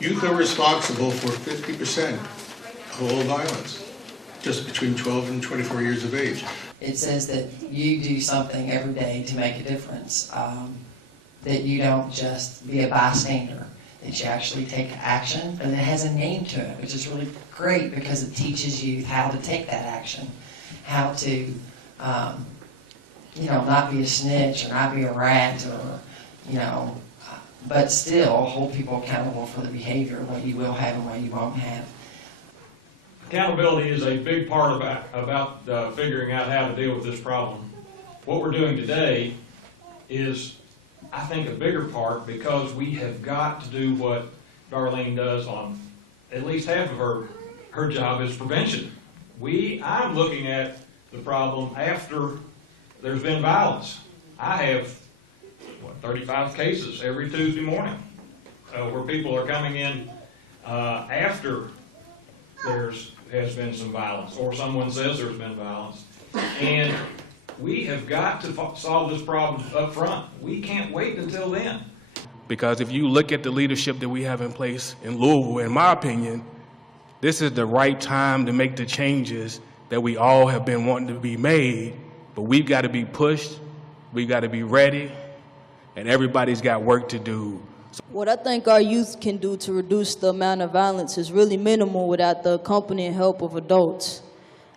Youth are responsible for 50% of all violence, just between 12 and 24 years of age. It says that you do something every day to make a difference, that you don't just be a bystander, that you actually take action, and it has a name to it, which is really great because it teaches youth how to take that action, how to, not be a snitch or not be a rat or, but still hold people accountable for the behavior, what you will have and what you won't have. Accountability is a big part about figuring out how to deal with this problem. What we're doing today is, I think, a bigger part because we have got to do what Darlene does on at least half of her job is prevention. I'm looking at the problem after there's been violence. I have 35 cases every Tuesday morning where people are coming in after has been some violence, or someone says there's been violence. And we have got to solve this problem up front. We can't wait until then. Because if you look at the leadership that we have in place in Louisville, in my opinion, this is the right time to make the changes that we all have been wanting to be made, but we've got to be pushed, we've got to be ready, and everybody's got work to do. What I think our youth can do to reduce the amount of violence is really minimal without the accompanying help of adults.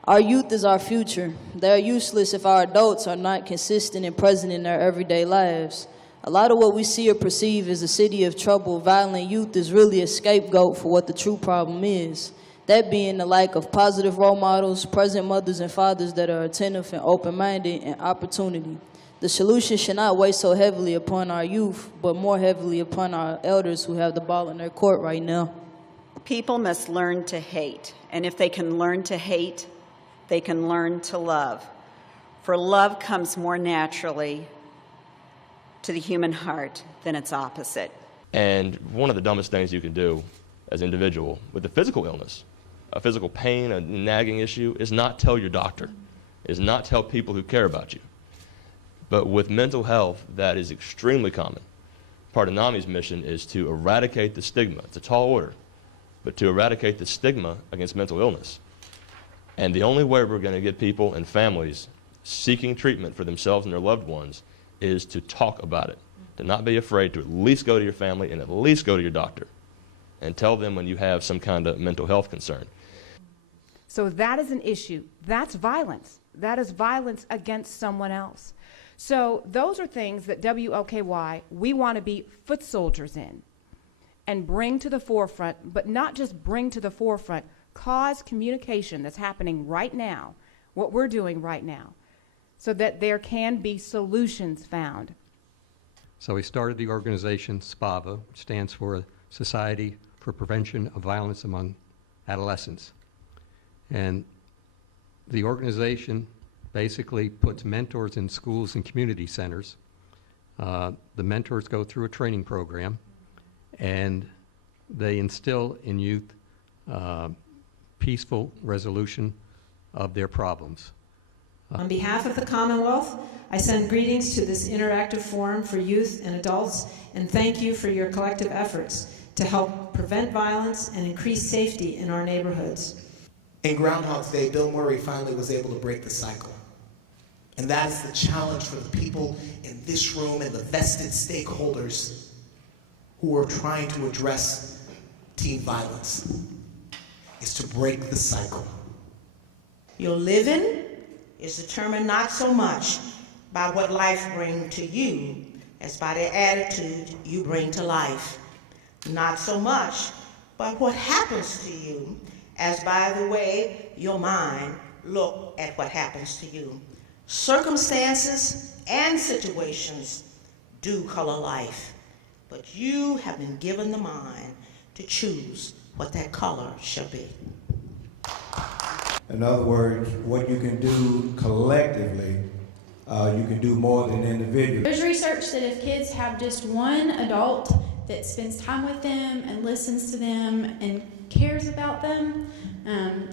Our youth is our future. They're useless if our adults are not consistent and present in their everyday lives. A lot of what we see or perceive as a city of trouble, violent youth is really a scapegoat for what the true problem is. That being the lack of positive role models, present mothers and fathers that are attentive and open-minded, and opportunity. The solution should not weigh so heavily upon our youth, but more heavily upon our elders who have the ball in their court right now. People must learn to hate, and if they can learn to hate, they can learn to love. For love comes more naturally to the human heart than its opposite. And one of the dumbest things you can do as an individual with a physical illness, a physical pain, a nagging issue, is not tell your doctor, is not tell people who care about you. But with mental health, that is extremely common. Part of NAMI's mission is to eradicate the stigma. It's a tall order, but to eradicate the stigma against mental illness. And the only way we're going to get people and families seeking treatment for themselves and their loved ones is to talk about it, to not be afraid to at least go to your family and at least go to your doctor and tell them when you have some kind of mental health concern. So that is an issue. That's violence. That is violence against someone else. So those are things that WLKY, we want to be foot soldiers in and bring to the forefront, but not just bring to the forefront, cause communication that's happening right now, what we're doing right now, so that there can be solutions found. So we started the organization SPAVA, which stands for Society for Prevention of Violence Among Adolescents. And the organization basically puts mentors in schools and community centers. The mentors go through a training program, and they instill in youth peaceful resolution of their problems. On behalf of the Commonwealth, I send greetings to this interactive forum for youth and adults, and thank you for your collective efforts to help prevent violence and increase safety in our neighborhoods. In Groundhog's Day, Bill Murray finally was able to break the cycle. And that is the challenge for the people in this room and the vested stakeholders who are trying to address teen violence, is to break the cycle. Your living is determined not so much by what life brings to you as by the attitude you bring to life. Not so much by what happens to you as by the way your mind look at what happens to you. Circumstances and situations do color life, but you have been given the mind to choose what that color shall be. In other words, what you can do collectively, you can do more than individually. There's research that if kids have just one adult that spends time with them and listens to them and cares about them,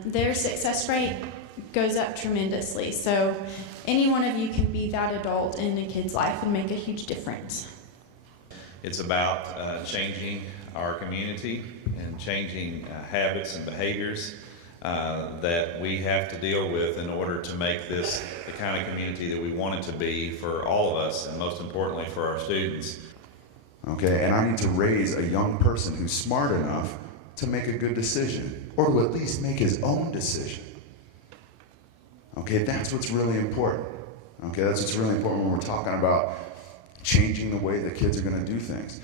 their success rate goes up tremendously. So any one of you can be that adult in a kid's life and make a huge difference. It's about changing our community and changing habits and behaviors that we have to deal with in order to make this the kind of community that we want it to be for all of us, and most importantly for our students. Okay, and I need to raise a young person who's smart enough to make a good decision, or to at least make his own decision. Okay, that's what's really important. Okay, that's what's really important when we're talking about changing the way that kids are going to do things.